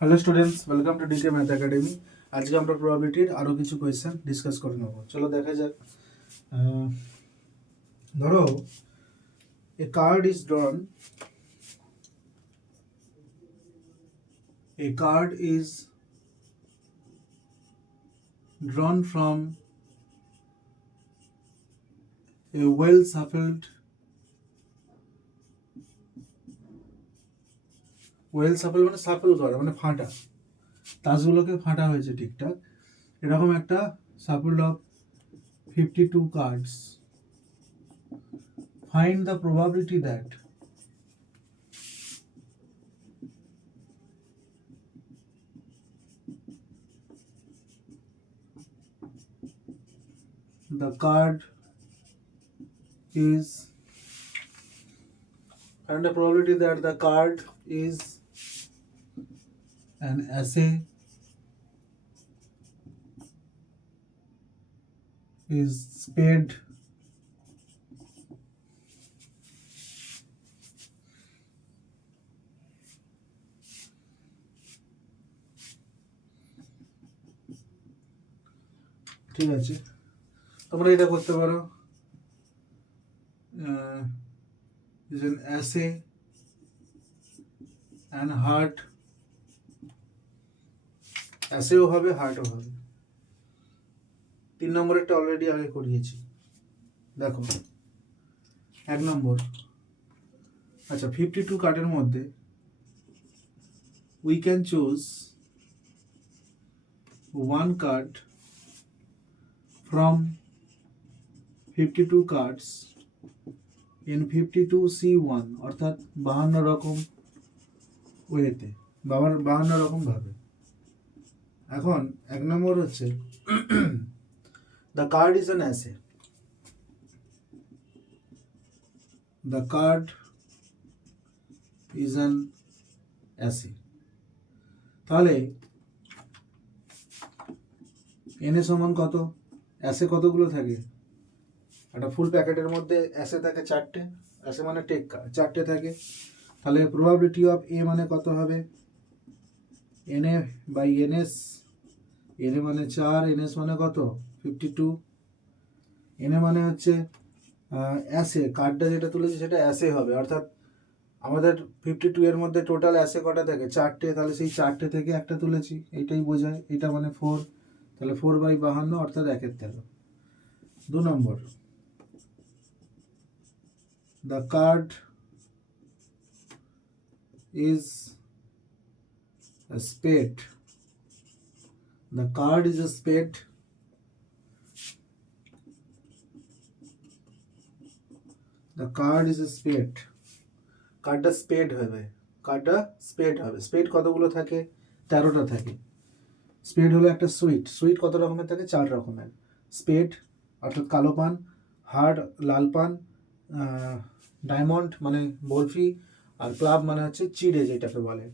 Hello students, welcome to DK math academy. আজকে আমরা প্রবাবিলিটির আরও কিছু কোয়েশ্চেন ডিসকাস করে নেব। চলো দেখা যাক। ধরো a card is drawn, a card is drawn from a well shuffled মানে সাফল করা মানে ফাটা, তাজগুলোকে ফাটা হয়েছে ঠিকঠাক। এরকম একটা shuffle of 52 cards. Find the probability that the card is find the probability that the card is an essay, is spade, ঠিক আছে। তোমরা এটা করতে পারো, is an essay and heart, অ্যাসেও হবে হার্টও হবে। 3 নম্বরেরটা অলরেডি আগে করিয়েছি, দেখো 1 নম্বর। আচ্ছা, 52 কার্ডের মধ্যে we can choose one card from 52 cards in 52C1, অর্থাৎ 52 রকম ওয়েতে, 52 রকম ভাবে। এখন 1 নম্বর হচ্ছে the card is an essay. The card is an essay. তাহলে এনে সমান কত? অ্যাসে কতগুলো থাকে? একটা ফুল প্যাকেটের মধ্যে অ্যাসে থাকে 4টে, অ্যাসে মানে টেক্কা 4টে থাকে। তাহলে প্রবাবিলিটি অফ এ মানে কত হবে? N A by NS. N A মানে 4, এনএস মানে কত? 52। এন এ মানে হচ্ছে অ্যাসে, কার্ডটা যেটা তুলেছে সেটা অ্যাসে হবে, অর্থাৎ আমাদের 52 এর মধ্যে টোটাল অ্যাসে কটা থাকে? 4টে। তাহলে সেই 4টে থেকে একটা তুলেছি, এইটাই বোঝায়। এটা মানে 4, তাহলে 4/52 অর্থাৎ 1/13। 2 নম্বর, the card is a spade. The card is a spade. The card is a spade. কার্ডটা স্পেড হবে, কার্ডটা স্পেড হবে। স্পেড কতগুলো থাকে? 13টা থাকে। স্পেড হলো একটা সুইট। সুইট কত রকমের থাকে? 4 রকমের। স্পেড অর্থাৎ কালো পান, হার্ড লাল পান, ডায়মন্ড মানে বরফি, আর ক্লাব মানে হচ্ছে চিড়ে যেটাকে বলে।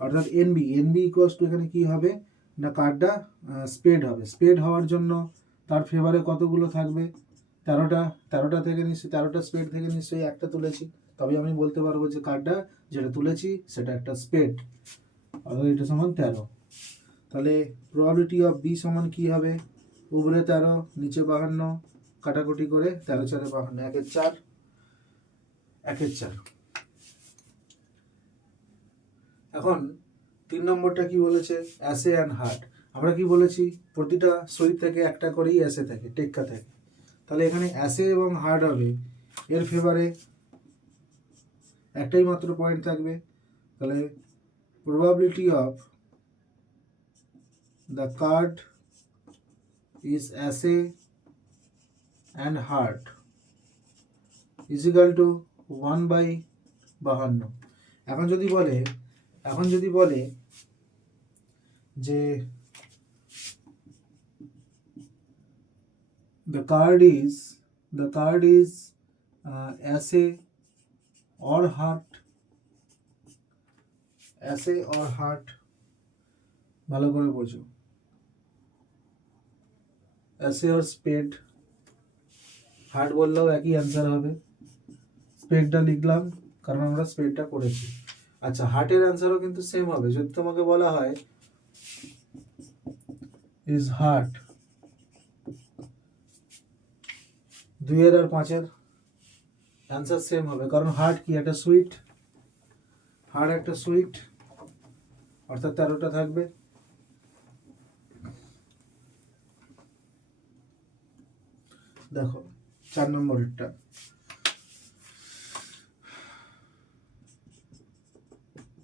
অর্থাৎ এনবি ইকুয়ালস টু এখানে কি হবে না, কার্ডটা স্পেড হবে। স্পেড হওয়ার জন্য তার ফেভারে কতগুলো থাকবে? 13টা। 13টা থেকে নিশ্চয়ই 13টা স্পেড থেকে নিশ্চয়ই একটা তুলেছি, তবে আমি বলতে পারবো যে কার্ডটা যেটা তুলেছি সেটা একটা স্পেড, অর্থাৎ এটা সমান 13। তাহলে প্রবাবিলিটি অফ বি সমান কি হবে? উপরে 13, নিচে 52, কাটাকুটি করে 13 4 52, 1/4, 1/4। এখন 3 নম্বরটা কি বলেছে? As and heart. আমরা কি বলেছি? প্রতিটা সুইট থেকে একটা করেই অ্যাসে থাকে, টেক্কা থাকে। তাহলে এখানে অ্যাসে এবং হার্ট হবে, এর ফেভারে একটাই মাত্র পয়েন্ট থাকবে। তাহলে probability of the card is essay and heart is equal to 1/52। এখন যদি বলে যে the card is essay or heart, essay or heart, ভালো করে বোঝো। অ্যাসে আর স্পেড, হার্ট বললেও একই অ্যান্সার হবে। স্পেডটা লিখলাম কারণ আমরা স্পেডটা করেছি। আচ্ছা, হার্টের অ্যান্সারও কিন্তু সেম হবে। যদি তোমাকে বলা হয় ইজ হার্ট, 2 এর আর 5 এর অ্যান্সার সেম হবে, কারণ হার্ট কি একটা সুইট, হার্ট একটা সুইট, অর্থাৎ 13টা থাকবে। দেখো 4 নম্বরেরটা,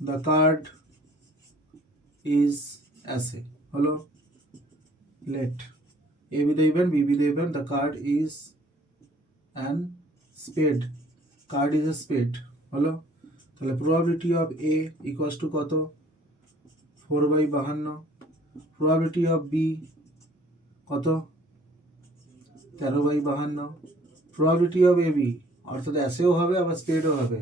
দ্য কার্ড ইজ অ্যাসে হলো let, A be the event, B be the event, the card is an spade, card is a spade হলো। তাহলে probability of A equals to কত, 4/52, প্রবাবিলিটি অফ বি কত, 13/52, probability of A B অর্থাৎ অ্যাসেও হবে আবার স্পেডও হবে,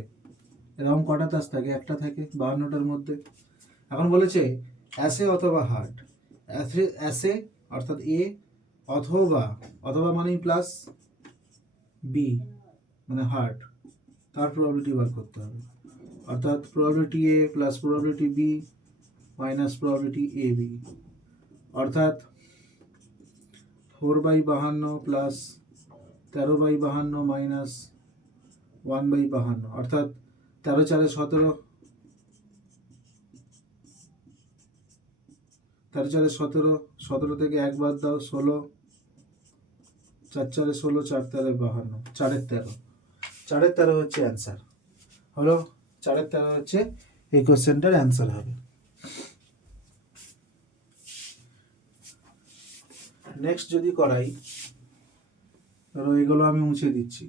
এরকম কটা তাস থাকে, একটা থাকে 52টার মধ্যে। এখন বলেছে অ্যাসে অথবা হার্ট, অ্যাসে অর্থাৎ এ অথবা, অথবা মানেই প্লাস, বি মানে হার্ট, তার প্রবাবিলিটি বার করতে হবে, অর্থাৎ probability A plus probability B minus probability A B, অর্থাৎ 4/52 প্লাস 13/52 মাইনাস 1/52, অর্থাৎ 13 4 17, 13 4 17, 17 থেকে 1 বাদ দাও 16, 4 4 16, 4 13 52, 4 13, 4 13 হচ্ছে অ্যান্সার হলো, 4 13 হচ্ছে এই কোশ্চেনটার অ্যান্সার হবে। নেক্সট যদি করাই, ধরো এগুলো আমি মুছে দিচ্ছি,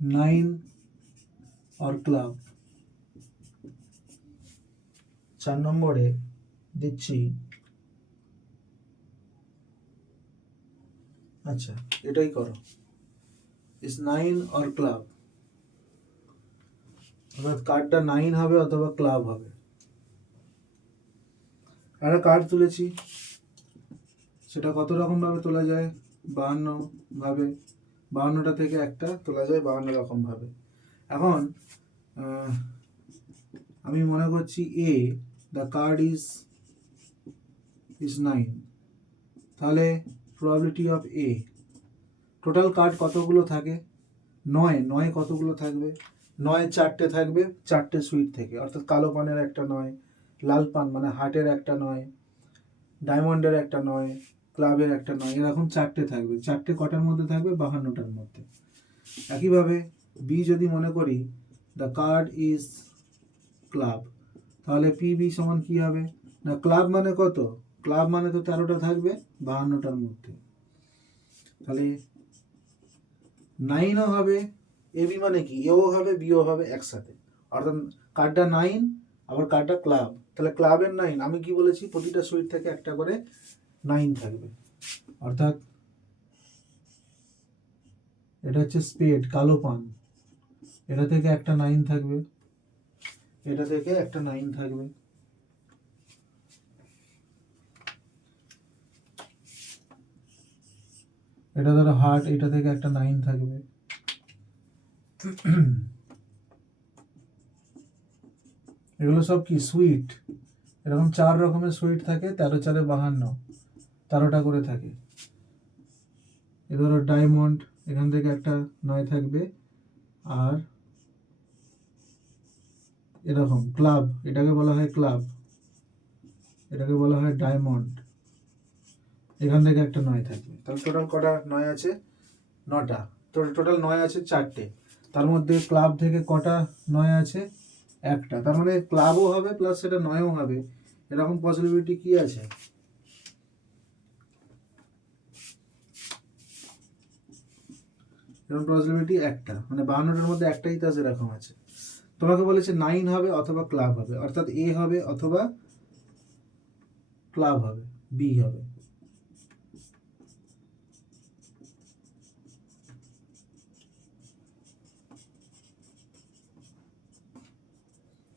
নাইন অর ক্লাব, 4 নম্বরে দিচ্ছি। আচ্ছা, এটাই করো, ইজ 9 অর ক্লাব, অর্থাৎ কার্ডটা 9 হবে অথবা ক্লাব হবে। একটা কার্ড তুলেছি, সেটা কত রকম ভাবে তোলা যায়, 52 ভাবে, 52টা থেকে একটা তোলা যায় 52 রকম ভাবে। এখন আমি মনে করছি এ, দ্য কার্ড ইজ 9, তাহলে probability of A, total card কতগুলো থাকে, 9 কতগুলো থাকবে, 9 4টে থাকবে, 4টে সুইট থেকে, অর্থাৎ কালো পানের একটা 9, লাল পান মানে হার্টের একটা 9, ডায়মন্ডের একটা 9, ক্লাবের একটা 9, এরকম 4টে থাকবে, 4টে কটার মধ্যে থাকবে, 52টার মধ্যে। একইভাবে বি যদি মনে করি দ্য কার্ড ইজ ক্লাব, তাহলে পি বি সমান কি হবে না, ক্লাব মানে কত, ক্লাব মানে তো 13টা থাকবে 52টার মধ্যে, তাহলে 9ও হবে, এ বি মানে কি, এও হবে বিও হবে একসাথে, অর্থাৎ কার্ডটা 9 আবার কার্ডটা ক্লাব, তাহলে ক্লাবের 9, আমি কি বলেছি প্রতিটা সুইট থেকে একটা করে 9 থাকবে, অর্থাৎ এটা হচ্ছে স্পেড কালো পান, এটা থেকে একটা 9 থাকবে, এটা থেকে একটা 9 থাকবে, এটা ধরো হার্ট, এটা থেকে একটা 9 থাকবে, এগুলো সব কি সুইট, এরকম 4 রকমের সুইট থাকে, 13 4 52, 13টা করে থাকে। এ ধরো ডায়মন্ড, এখান থেকে একটা 9 থাকবে, আর এরকম ক্লাব, এটাকে বলা হয় ক্লাব, এটাকে বলা হয় ডায়মন্ড, এখান থেকে একটা 9 থাকবে, তাহলে টোটাল কটা 9 আছে, 9টা, টোটাল 9 আছে 4টে, তার মধ্যে ক্লাব থেকে কটা 9 আছে, একটা, তার মানে ক্লাবও হবে প্লাস সেটা 9ও হবে, এরকম পসিবিলিটি কি আছে, এরকম পসিবিলিটি একটা, মানে 52টার মধ্যে একটাই তাস এরকম আছে। তোমাকে বলেছে 9 হবে অথবা ক্লাব হবে, অর্থাৎ এ হবে অথবা ক্লাব হবে, বি হবে।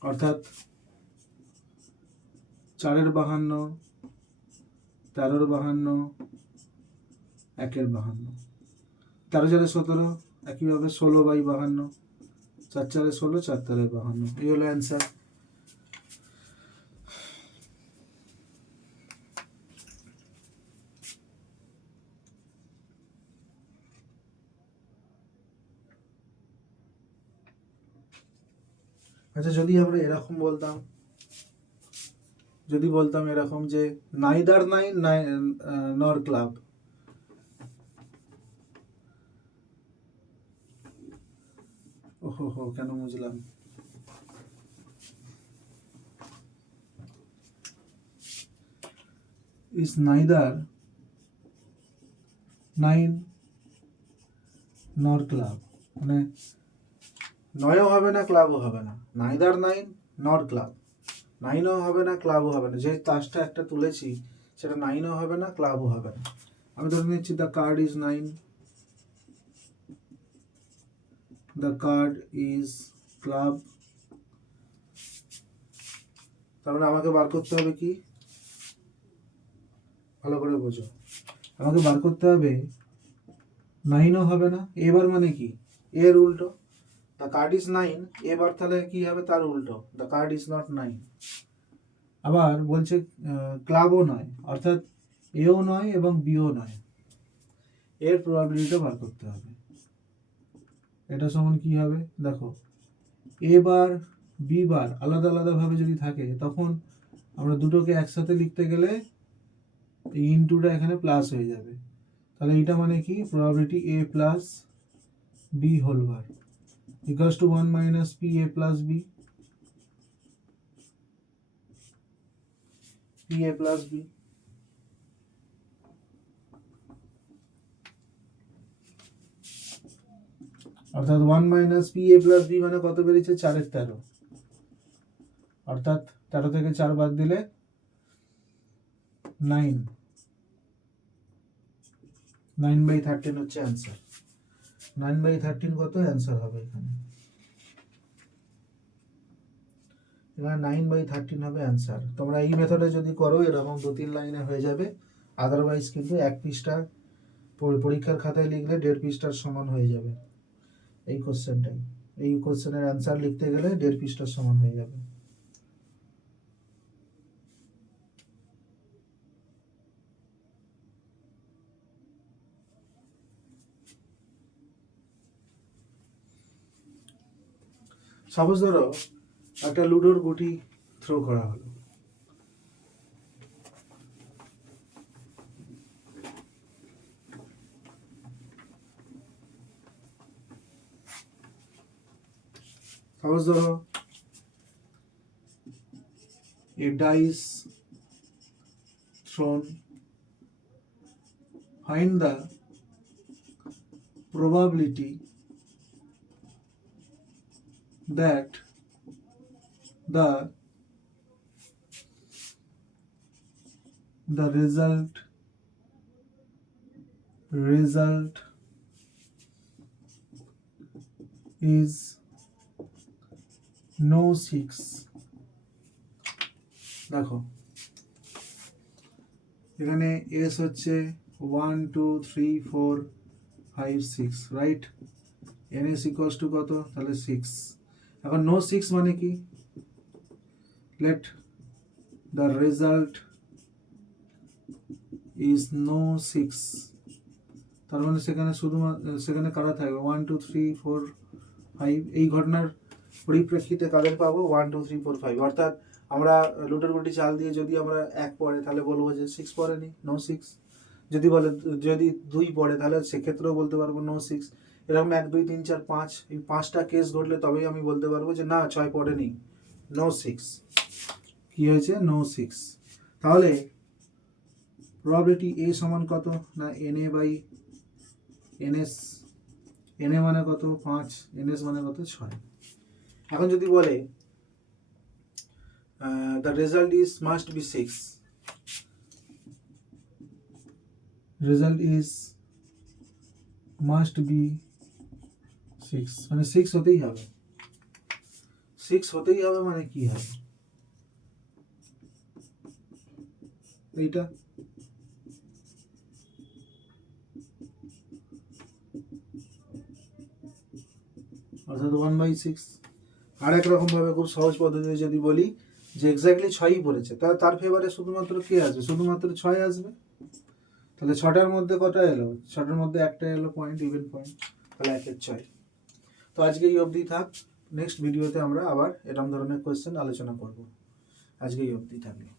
অর্থাৎ 4-এর 52, 13-এর 52, 1-এর 52, 13 × 17, একইভাবে 16/52, 4 × 4 = 16, 4 × 52, এই হলো অ্যান্সার। আচ্ছা, যদি আমরা এরকম বলতাম, এরকম যে নাইদার নাইন নর ক্লাব, ওহো কেন বুঝলাম, is neither nine nor club, মানে নয়ও হবে না ক্লাবও হবে না, নাইদার নাইন নর ক্লাব, নাইনও হবে না ক্লাবও হবে না, যে তাসটা একটা তুলেছি সেটা নাইনও হবে না ক্লাবও হবে না। আমি ধরে নিচ্ছি the card is 9, the card is club, তার মানে আমাকে বার করতে হবে কি, ভালো করে বোঝো, আমাকে বার করতে হবে 9ও হবে না, এবার মানে কি এর উল্টো, দ্য কার্ড ইজ 9, এবার তাহলে কি হবে তার উল্টো, দ্য কার্ড ইজ নট 9। আবার বলছে ক্লাবও নয়, অর্থাৎ এও নয় এবং বিও নয়, এর প্রবাবিলিটিটা বার করতে হবে। এটা সমান কি হবে দেখো, এ বার বি বার আলাদা আলাদাভাবে যদি থাকে তখন আমরা দুটোকে একসাথে লিখতে গেলে এই ইনটুটা এখানে প্লাস হয়ে যাবে, তাহলে এটা মানে কি probability a plus B whole bar equals to 1 minus P a plus B, P a plus B. অর্থাৎ 1 minus P a plus B মানে কত বেরিয়েছে, 4-এর 13, অর্থাৎ 13 থেকে 4 বাদ দিলে 9, 9/13 হচ্ছে অ্যান্সার। 9/13 কত অ্যান্সার হবে এখানে, 9/13 হবে অ্যান্সার। তোমরা এই মেথডে যদি করো এরকম 2-3 লাইনে হয়ে যাবে, আদারওয়াইজ কিন্তু 1 পৃষ্ঠা পরীক্ষার খাতায় লিখলে 1.5 পৃষ্ঠার সমান হয়ে যাবে। এই কোশ্চেনটাই, এই কোশ্চেনের অ্যান্সার লিখতে গেলে 1.5 পৃষ্ঠার সমান হয়ে যাবে। সাপোজ ধরো একটা লুডোর গুটি থ্রো করা হলো, সাপোজ ধরো a dice thrown, find the probability that the result is no 6। দেখো এখানে এস হচ্ছে 1 2 3 4 5 6, right, n S equals to কত, তাহলে 6। এখন নো 6 মানে কি, let the result is no 6, তার মানে সেখানে কারা থাকবে 1 2 3 4 5, এই ঘটনার পরিপ্রেক্ষিতে কাদের পাবো 1 2 3 4 5, অর্থাৎ আমরা লুডোর গুটি চাল দিয়ে যদি আমরা 1 পড়ে তাহলে বলবো যে 6 পড়েনি, নো 6। যদি 2 পড়ে তাহলে সেক্ষেত্রেও বলতে পারবো নো 6। এরকম 1 2 3 4 5, এই 5টা কেস ঘটলে তবেই আমি বলতে পারবো যে না 6 পড়েনি, নো 6। কি হয়েছে, নো 6। তাহলে প্রবাবিলিটি এ সমান কত না NA/NS, NA মানে কত 5, NS মানে কত 6। এখন যদি বলে the result is must be 6, result is must be 6 মানে 6 হতেই হবে, 6 হতেই হবে মানে কি হবে, এইটা অর্থাৎ 1/6। আর এক রকম ভাবে খুব সহজ পদ্ধতিতে যদি বলি যে এক্স্যাক্টলি 6ই পড়েছে, তাহলে তার ফেভারে শুধুমাত্র কে আসবে, শুধুমাত্র 6 আসবে। তাহলে 6টার মধ্যে কটা এলো, 6টার মধ্যে একটা এলো পয়েন্ট, ইভেন পয়েন্ট, তাহলে 1 এর 6। তো আজকে এই অবধি থাক, নেক্সট ভিডিওতে আমরা আবার এরকম ধরনের কোয়েশ্চেন আলোচনা করব। আজকে এই অবধি থাকলো।